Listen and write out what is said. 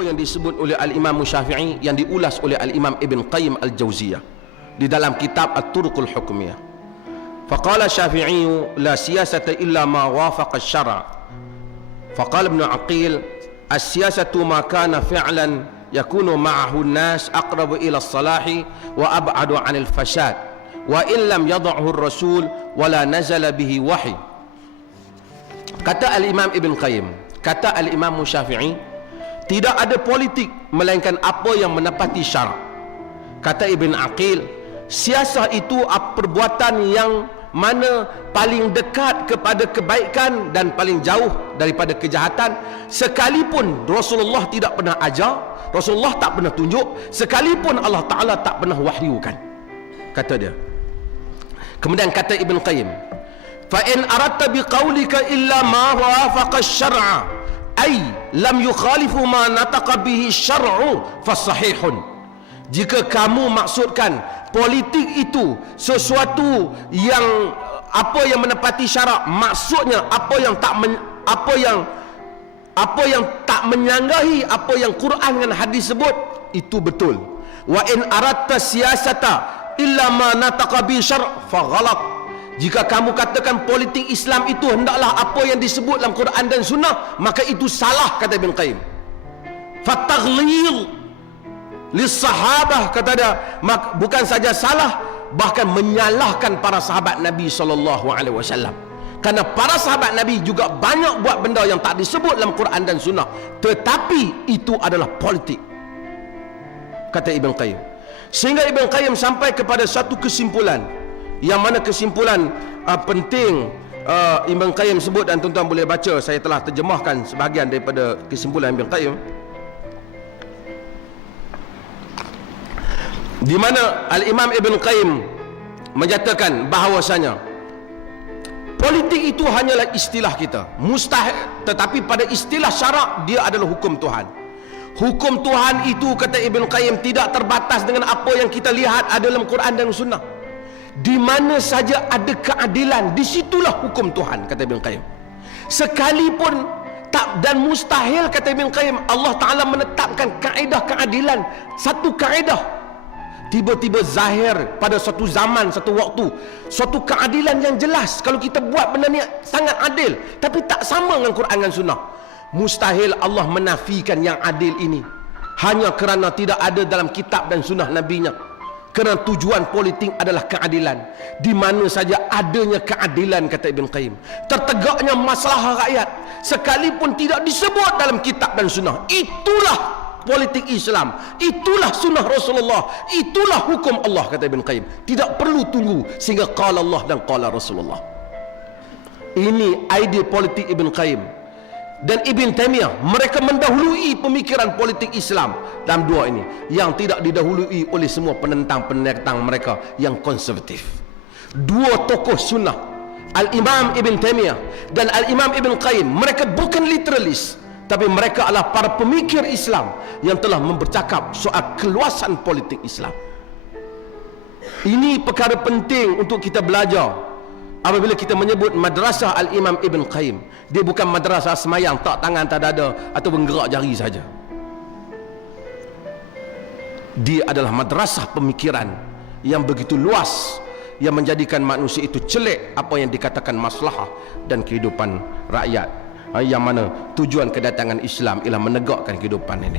apa yang disebut oleh Al-Imam Syafi'i yang diulas oleh Al-Imam Ibn Qayyim Al-Jauziyah di dalam kitab At-Turuqul Hukmiyah. Faqala Syafi'i la siyasata illa ma wafaqa asy-syara'. Faqala Ibn Aqil as-siyasatu ma kana fi'lan yakunu ma'ahu an-nas aqrabu ila as-salahi wa ab'adu 'anil fasad wa in lam yad'hu ar-rasul wa la nazala bihi wahy. Kata Al-Imam Ibn Qayyim, kata Al-Imam Syafi'i, tidak ada politik melainkan apa yang menepati syarak. Kata Ibn Aqil, siasah itu perbuatan yang mana paling dekat kepada kebaikan dan paling jauh daripada kejahatan, sekalipun Rasulullah tidak pernah ajar, Rasulullah tak pernah tunjuk, sekalipun Allah Ta'ala tak pernah wahyukan, kata dia. Kemudian kata Ibn Qayyim, fa in aradta biqaulika illa ma wafaqa asy-syar'a ay lam yukhalifu ma nataqa bihi syar'u fasahihun. Jika kamu maksudkan politik itu sesuatu yang apa yang menepati syarak, maksudnya apa yang tak menyanggahi apa yang Quran dan hadis sebut, itu betul. Wa in aradta siyasata illa ma nataqa bihi syar' fa ghalat. Jika kamu katakan politik Islam itu hendaklah apa yang disebut dalam Quran dan Sunnah, maka itu salah, kata Ibn Qayyim. Fataghlil lissahabah, kata dia, bukan saja salah, bahkan menyalahkan para sahabat Nabi SAW. Karena para sahabat Nabi juga banyak buat benda yang tak disebut dalam Quran dan Sunnah, tetapi itu adalah politik, kata Ibn Qayyim. Sehingga Ibn Qayyim sampai kepada satu kesimpulan, yang mana kesimpulan penting Ibn Qayyim sebut, dan tuan-tuan boleh baca, saya telah terjemahkan sebahagian daripada kesimpulan Ibn Qayyim, di mana Al-Imam Ibn Qayyim menyatakan bahawasanya politik itu hanyalah istilah kita, mustahil, tetapi pada istilah syarak dia adalah hukum Tuhan. Hukum Tuhan itu, kata Ibn Qayyim, tidak terbatas dengan apa yang kita lihat ada dalam Quran dan Sunnah. Di mana saja ada keadilan, disitulah hukum Tuhan, kata Ibn Qayyim. Sekalipun tak dan mustahil, kata Ibn Qayyim, Allah Ta'ala menetapkan kaedah keadilan, satu kaedah tiba-tiba zahir pada suatu zaman, satu waktu, suatu keadilan yang jelas. Kalau kita buat benda ni sangat adil, tapi tak sama dengan Quran dan Sunnah, mustahil Allah menafikan yang adil ini hanya kerana tidak ada dalam kitab dan sunnah Nabi-Nya. Kerana tujuan politik adalah keadilan. Di mana saja adanya keadilan, kata Ibn Qayyim, tertegaknya masalah rakyat, sekalipun tidak disebut dalam kitab dan sunnah, itulah politik Islam, itulah sunnah Rasulullah, itulah hukum Allah, kata Ibn Qayyim. Tidak perlu tunggu sehingga qala Allah dan qala Rasulullah. Ini idea politik Ibn Qayyim dan Ibn Taimiyah. Mereka mendahului pemikiran politik Islam dalam dua ini, yang tidak didahului oleh semua penentang-penentang mereka yang konservatif. Dua tokoh sunnah, Al-Imam Ibn Taimiyah dan Al-Imam Ibn Qayyim, mereka bukan literalis, tapi mereka adalah para pemikir Islam yang telah bercakap soal keluasan politik Islam. Ini perkara penting untuk kita belajar. Apabila kita menyebut madrasah Al-Imam Ibn Qayyim, dia bukan madrasah semayang tak tangan tak dada atau bergerak jari saja. Dia adalah madrasah pemikiran yang begitu luas, yang menjadikan manusia itu celik apa yang dikatakan maslahah dan kehidupan rakyat, yang mana tujuan kedatangan Islam ialah menegakkan kehidupan ini.